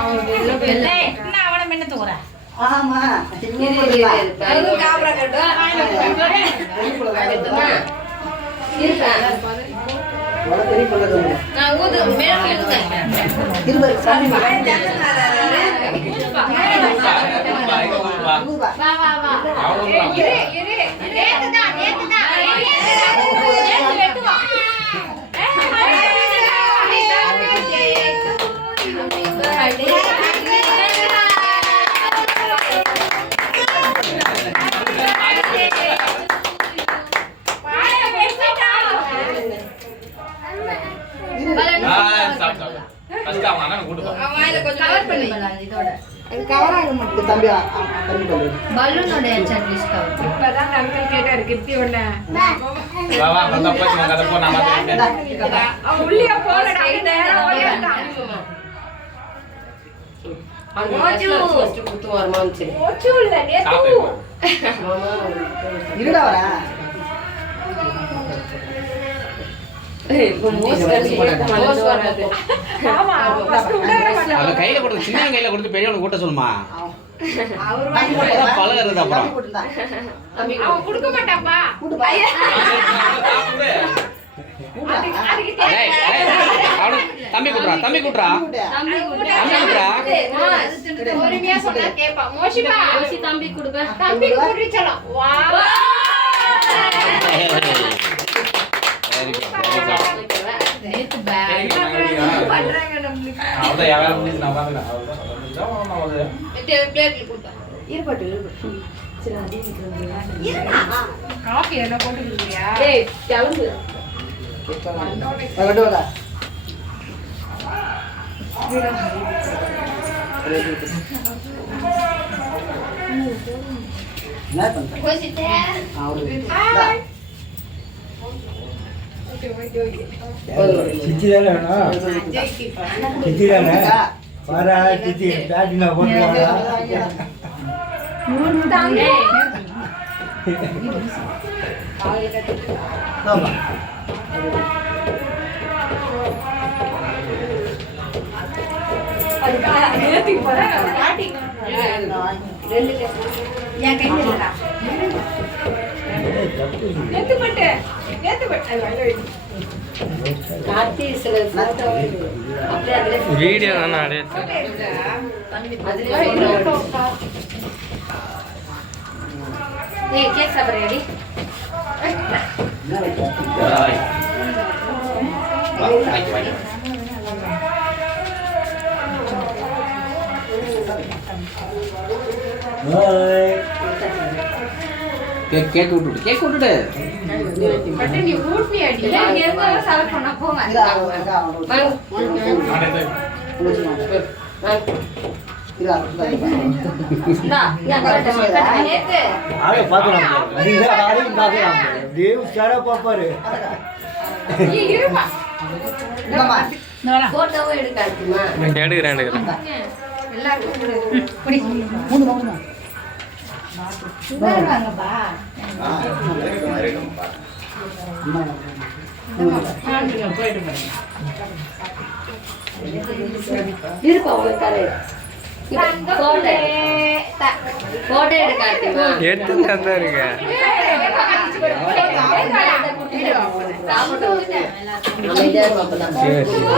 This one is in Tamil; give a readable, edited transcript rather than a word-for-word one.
அவனை என்ன தூர ஆமா கையில கொடுத்து சின்ன கையில கொடுத்து பெரியவனுக்கு கூட்ட சொல்லுமா பழகிறது அப்புறம் கொடுக்க மாட்டாப்பா தம்பி கூட்டுறா தம்பி கூட்டுறா பொறுமையா சொன்னா கேப்பா மோஷிபா தம்பி கொடுங்க தம்பி கூட்டிச்சலாம் வா காஃபி என்ன போட்டு குடிக்கிறியா டேய் கிளம்பு அடடோடா என்ன பண்ற கோசிட்டே ஹாய் சித்தி தானே வேணும் சித்தி தானே பாரா சித்தி பேட்டினா போட்டுருவாங்க வீடியோ தானே கேக் சாப்பிட்றேடி கேக் விட்டுட்டு கேக் விட்டுட்டு நீ ஊட்டி அடி எங்க செலக்ட் பண்ண போங்க பாப்பாரு எடுக்கிறேன் எடுத்து இருக்க